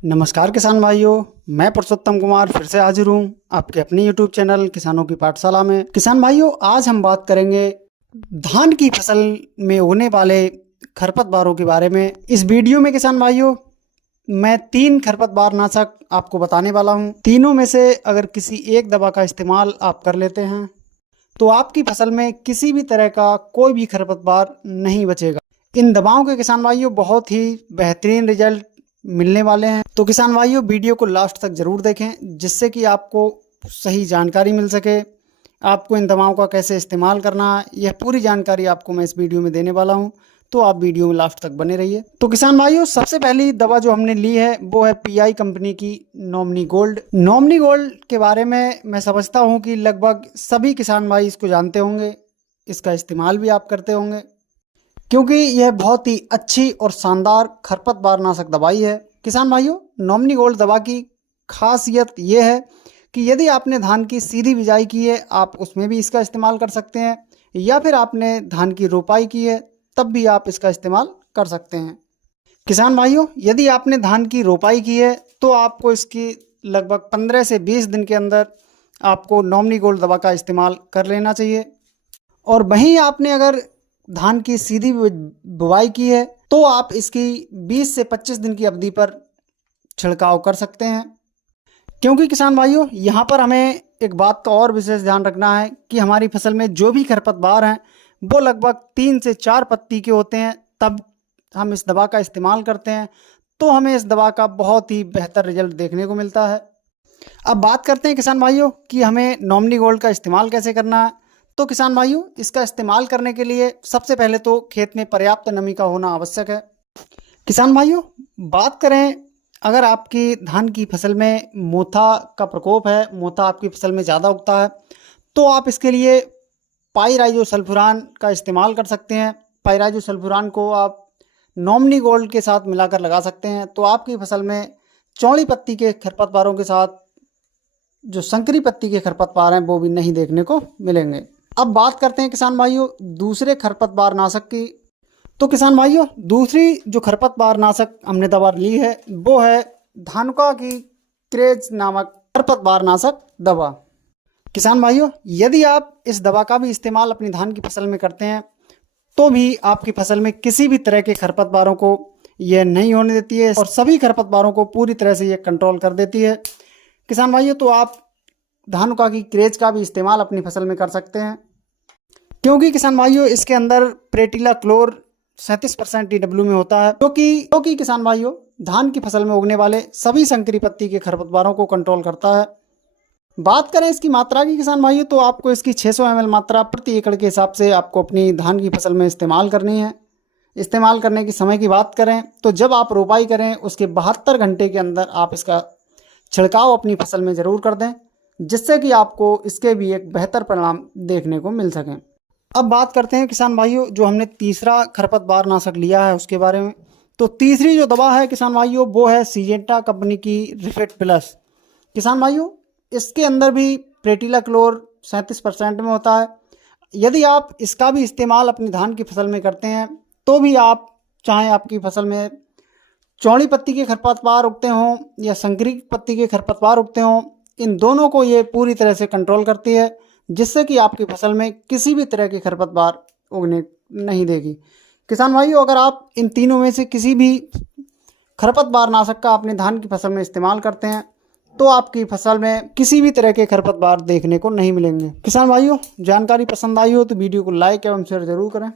नमस्कार किसान भाइयों, मैं पुरुषोत्तम कुमार फिर से हाजिर हूँ आपके अपने YouTube चैनल किसानों की पाठशाला में। किसान भाइयों, आज हम बात करेंगे धान की फसल में होने वाले खरपतवारों के बारे में। इस वीडियो में किसान भाइयों मैं 3 खरपतवार नाशक आपको बताने वाला हूँ। तीनों में से अगर किसी एक दवा का इस्तेमाल आप कर लेते हैं तो आपकी फसल में किसी भी तरह का कोई भी खरपतवार नहीं बचेगा। इन दवाओं के किसान भाइयों बहुत ही बेहतरीन रिजल्ट मिलने वाले हैं। तो किसान भाइयों वीडियो को लास्ट तक जरूर देखें, जिससे कि आपको सही जानकारी मिल सके। आपको इन दवाओं का कैसे इस्तेमाल करना है, यह पूरी जानकारी आपको मैं इस वीडियो में देने वाला हूं। तो आप वीडियो में लास्ट तक बने रहिए। तो किसान भाइयों, सबसे पहली दवा जो हमने ली है वो है पीआई कंपनी की नॉमिनी गोल्ड। नॉमिनी गोल्ड के बारे में मैं समझता हूँ कि लगभग सभी किसान भाई इसको जानते होंगे, इसका इस्तेमाल भी आप करते होंगे, क्योंकि यह बहुत ही अच्छी और शानदार खरपतवार नाशक दवाई है। किसान भाइयों, नॉमिनी गोल्ड दवा की खासियत यह है कि यदि आपने धान की सीधी बिजाई की है आप उसमें भी इसका इस्तेमाल कर सकते हैं, या फिर आपने धान की रोपाई की है तब भी आप इसका इस्तेमाल कर सकते हैं। किसान भाइयों, यदि आपने धान की रोपाई की है तो आपको इसकी लगभग 15 से 20 दिन के अंदर आपको नॉमिनी गोल्ड दवा का इस्तेमाल कर लेना चाहिए। और वहीं आपने अगर धान की सीधी बुवाई की है तो आप इसकी 20 से 25 दिन की अवधि पर छिड़काव कर सकते हैं। क्योंकि किसान भाइयों, यहाँ पर हमें एक बात का और विशेष ध्यान रखना है कि हमारी फसल में जो भी खरपतवार हैं वो लगभग 3 से 4 पत्ती के होते हैं, तब हम इस दवा का इस्तेमाल करते हैं तो हमें इस दवा का बहुत ही बेहतर रिजल्ट देखने को मिलता है। अब बात करते हैं किसान भाइयों कि हमें नॉमिनी गोल्ड का इस्तेमाल कैसे करना है। तो किसान भाइयों, इसका इस्तेमाल करने के लिए सबसे पहले तो खेत में पर्याप्त नमी का होना आवश्यक है। किसान भाइयों, बात करें अगर आपकी धान की फसल में मोथा का प्रकोप है, मोथा आपकी फसल में ज़्यादा उगता है, तो आप इसके लिए पाइराइजोसल्फुरान का इस्तेमाल कर सकते हैं। पाइराइजोसल्फुरान को आप नॉमिनी गोल्ड के साथ मिलाकर लगा सकते हैं, तो आपकी फसल में चौड़ी पत्ती के खरपतवारों के साथ जो संकरी पत्ती के खरपतवार हैं वो भी नहीं देखने को मिलेंगे। अब बात करते हैं किसान भाइयों दूसरे खरपतवार नाशक की। तो किसान भाइयों, दूसरी जो खरपतवार नाशक हमने दवा ली है वो है धानुका की क्रेज नामक खरपतवार नाशक दवा। किसान भाइयों, यदि आप इस दवा का भी इस्तेमाल अपनी धान की फसल में करते हैं तो भी आपकी फसल में किसी भी तरह के खरपतवारों को यह नहीं होने देती है और सभी खरपतवारों को पूरी तरह से यह कंट्रोल कर देती है। किसान भाइयों, तो आप धानुका की क्रेज का भी इस्तेमाल अपनी फसल में कर सकते हैं, क्योंकि किसान भाइयों इसके अंदर प्रेटिला क्लोर 37% TW में होता है, जो कि किसान भाइयों धान की फसल में उगने वाले सभी संकरी पत्ती के खरपतवारों को कंट्रोल करता है। बात करें इसकी मात्रा की किसान भाइयों, तो आपको इसकी 600 ml मात्रा प्रति एकड़ के हिसाब से आपको अपनी धान की फसल में इस्तेमाल करनी है। इस्तेमाल करने की समय की बात करें तो जब आप रोपाई करें उसके 72 घंटे के अंदर आप इसका छिड़काव अपनी फसल में ज़रूर कर दें, जिससे कि आपको इसके भी एक बेहतर परिणाम देखने को मिल सकें। अब बात करते हैं किसान भाइयों जो हमने तीसरा खरपतवार नाशक लिया है उसके बारे में। तो तीसरी जो दवा है किसान भाइयों वो है सिजेंटा कंपनी की रिफेट प्लस। किसान भाइयों, इसके अंदर भी प्रेटिला क्लोर 37% में होता है। यदि आप इसका भी इस्तेमाल अपनी धान की फसल में करते हैं तो भी आप चाहे आपकी फसल में चौड़ी पत्ती के खरपतवार उगते हों या संकरी पत्ती के खरपतवार उगते हों, इन दोनों को ये पूरी तरह से कंट्रोल करती है, जिससे कि आपकी फसल में किसी भी तरह के खरपतवार उगने नहीं देगी। किसान भाइयों, अगर आप इन तीनों में से किसी भी खरपतवार नाशक का अपने धान की फसल में इस्तेमाल करते हैं तो आपकी फसल में किसी भी तरह के खरपतवार देखने को नहीं मिलेंगे। किसान भाइयों, जानकारी पसंद आई हो तो वीडियो को लाइक एवं शेयर जरूर करें।